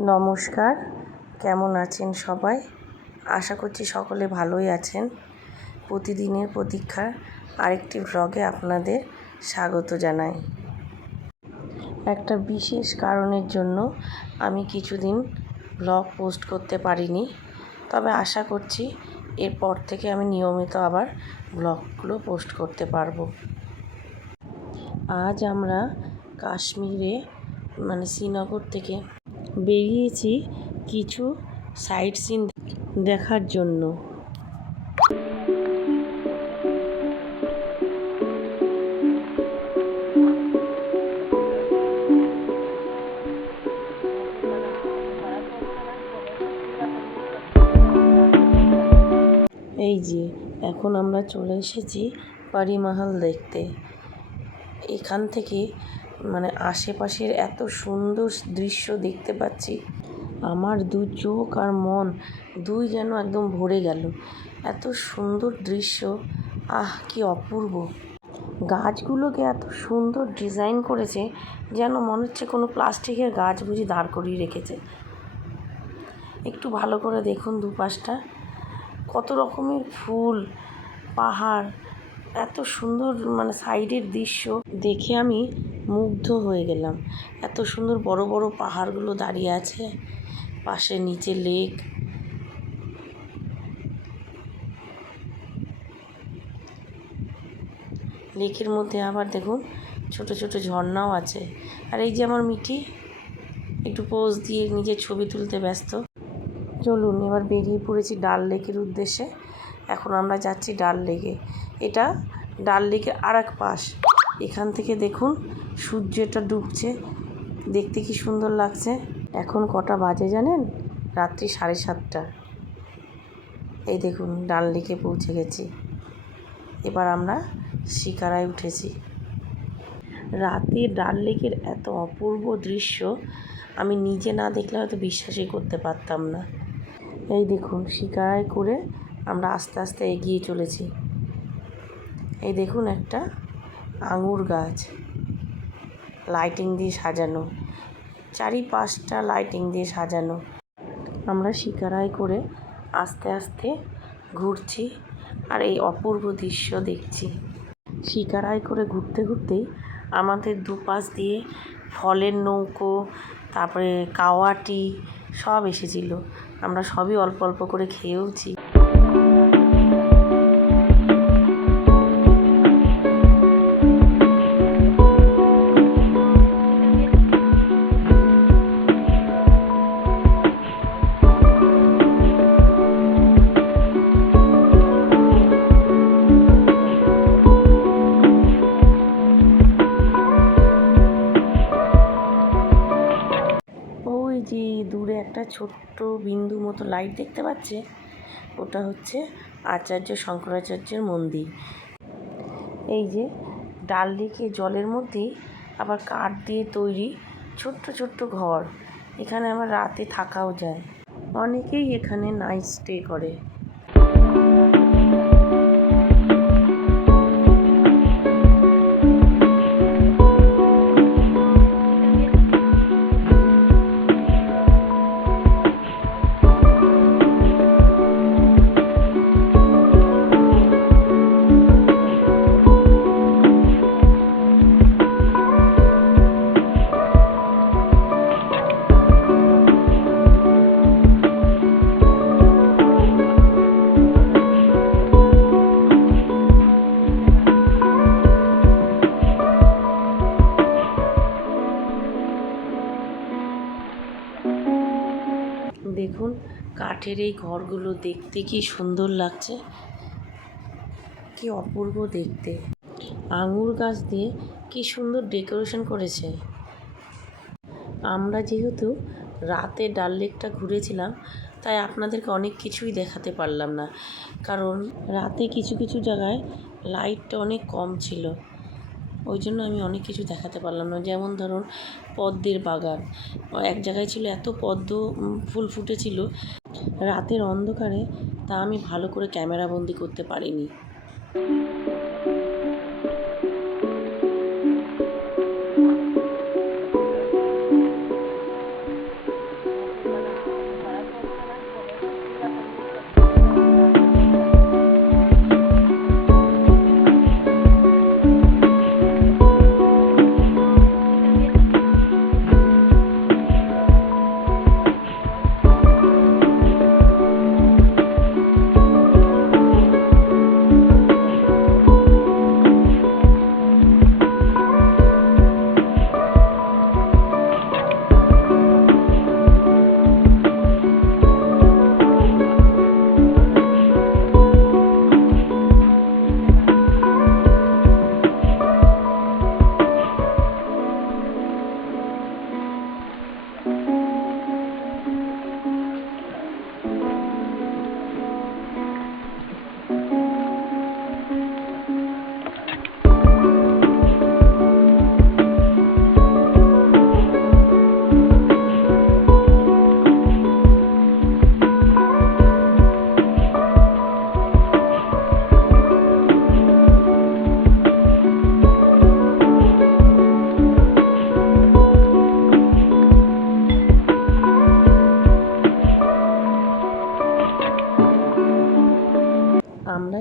নমস্কার। কেমন আছেন সবাই? আশা করছি সকলে ভালোই আছেন। প্রতিদিনের প্রতীক্ষার আরেকটি ব্লগে আপনাদের স্বাগত জানাই। একটা বিশেষ কারণের জন্য আমি কিছুদিন ব্লগ পোস্ট করতে পারিনি। তবে আশা করছি এরপর থেকে আমি নিয়মিত আবার ব্লগগুলো পোস্ট করতে পারব। আজ আমরা কাশ্মীরে মানে শ্রীনগর থেকে বেরিয়েছি কিছু সাইট সিন দেখার জন্য। এই যে, এখন আমরা চলে এসেছি পরিমহল দেখতে। এখান থেকে মানে আশেপাশের এত সুন্দর দৃশ্য দেখতে পাচ্ছি। আমার দু চোখ আর মন দুই যেন একদম ভরে গেল। এত সুন্দর দৃশ্য, আহ, কি অপূর্ব। গাছগুলোকে এত সুন্দর ডিজাইন করেছে যেন মনে হচ্ছে কোনো প্লাস্টিকের গাছ বুঝি দাঁড় করিয়ে রেখেছে। একটু ভালো করে দেখুন দুপাশটা। কত রকমের ফুল, পাহাড়, এত সুন্দর মানে সাইডের দৃশ্য। দেখে আমি মুগ্ধ হয়ে গেলাম। এত সুন্দর বড় বড় পাহাড়গুলো দাঁড়িয়ে আছে। পাশে নিচে লেক। লেকের মধ্যে আবার দেখুন ছোট ছোট ঝর্ণাও আছে। আর এই যে আমার মিটি একটু পোজ দিয়ে নিজের ছবি তুলতে ব্যস্ত। চলুন, এবার বেরিয়ে পড়েছি ডাল লেকের উদ্দেশ্যে। এখন আমরা যাচ্ছি ডাল লেকে। এটা ডাল লেকের আর এক পাশ। এখান থেকে দেখুন সূর্যটা ডুবছে। দেখতে কি সুন্দর লাগছে। এখন কটা বাজে জানেন? রাত্রি সাড়ে সাতটা। এই দেখুন, ডাল লেকে পৌঁছে গেছি। এবার আমরা শিকারায় উঠেছি। রাতে ডাল লেকের এত অপূর্ব দৃশ্য আমি নিজে না দেখলে হয়তো বিশ্বাসই করতে পারতাম না। এই দেখুন, শিকারায় করে আমরা আস্তে আস্তে এগিয়ে চলেছি। এই দেখুন একটা আঙুর গাছ। লাইটিং দিয়ে সাজানো। চারিপাশটা লাইটিং দিয়ে সাজানো। আমরা শিকারায় করে আস্তে আস্তে ঘুরছি আর এই অপূর্ব দৃশ্য দেখছি। শিকারায় করে ঘুরতে ঘুরতেই আমাদের দুপাশ দিয়ে ফলের নৌকো, তারপরে কাওয়াটি সব এসেছিল। আমরা সবই অল্প অল্প করে খেয়েওছি। ছোট্ট বিন্দু মতো লাইট দেখতে পাচ্ছে। ওটা হচ্ছে আচার্য শঙ্করাচার্যের মন্দির। এই যে ডাল লেকে জলের মধ্যে আবার কাঠ দিয়ে তৈরি ছোট্ট ছোট্ট ঘর। এখানে আবার রাতে থাকাও যায়। অনেকেই এখানে নাইট স্টে করে। কাঠের এই ঘরগুলো দেখতে কি সুন্দর লাগছে? কি অপূর্ব দেখতে। আঙুর গাছ দিয়ে কি সুন্দর ডেকোরেশন করেছে। আমরা যেহেতু রাতে ডাল লেকটা ঘুরেছিলাম, তাই আপনাদেরকে অনেক কিছুই দেখাতে পারলাম না। কারণ রাতে কিছু কিছু জায়গায় লাইটটা অনেক কম ছিল। ওই জন্য আমি অনেক কিছু দেখাতে পারলাম না। যেমন ধরুন, পদ্মের বাগান। এক জায়গায় ছিল এত পদ্ম ফুল ফুটেছিল। রাতের অন্ধকারে তা আমি ভালো করে ক্যামেরাবন্দি করতে পারিনি।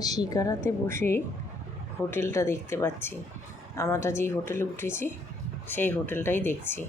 শিকারাতে বসে হোটেলটা দেখতে পাচ্ছি। আমরা যেই হোটেলে উঠেছি সেই হোটেলটাই দেখছি।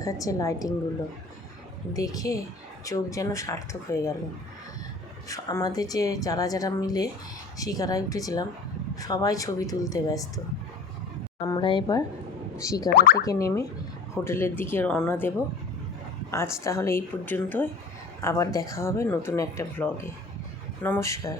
দেখাচ্ছে লাইটিংগুলো দেখে চোখ যেন সার্থক হয়ে গেল। আমাদের যে যারা যারা মিলে শিকারায় উঠেছিলাম, সবাই ছবি তুলতে ব্যস্ত। আমরা এবার শিকারা থেকে নেমে হোটেলের দিকে রওনা দেব। আজ তাহলে এই পর্যন্তই। আবার দেখা হবে নতুন একটা ব্লগে নমস্কার।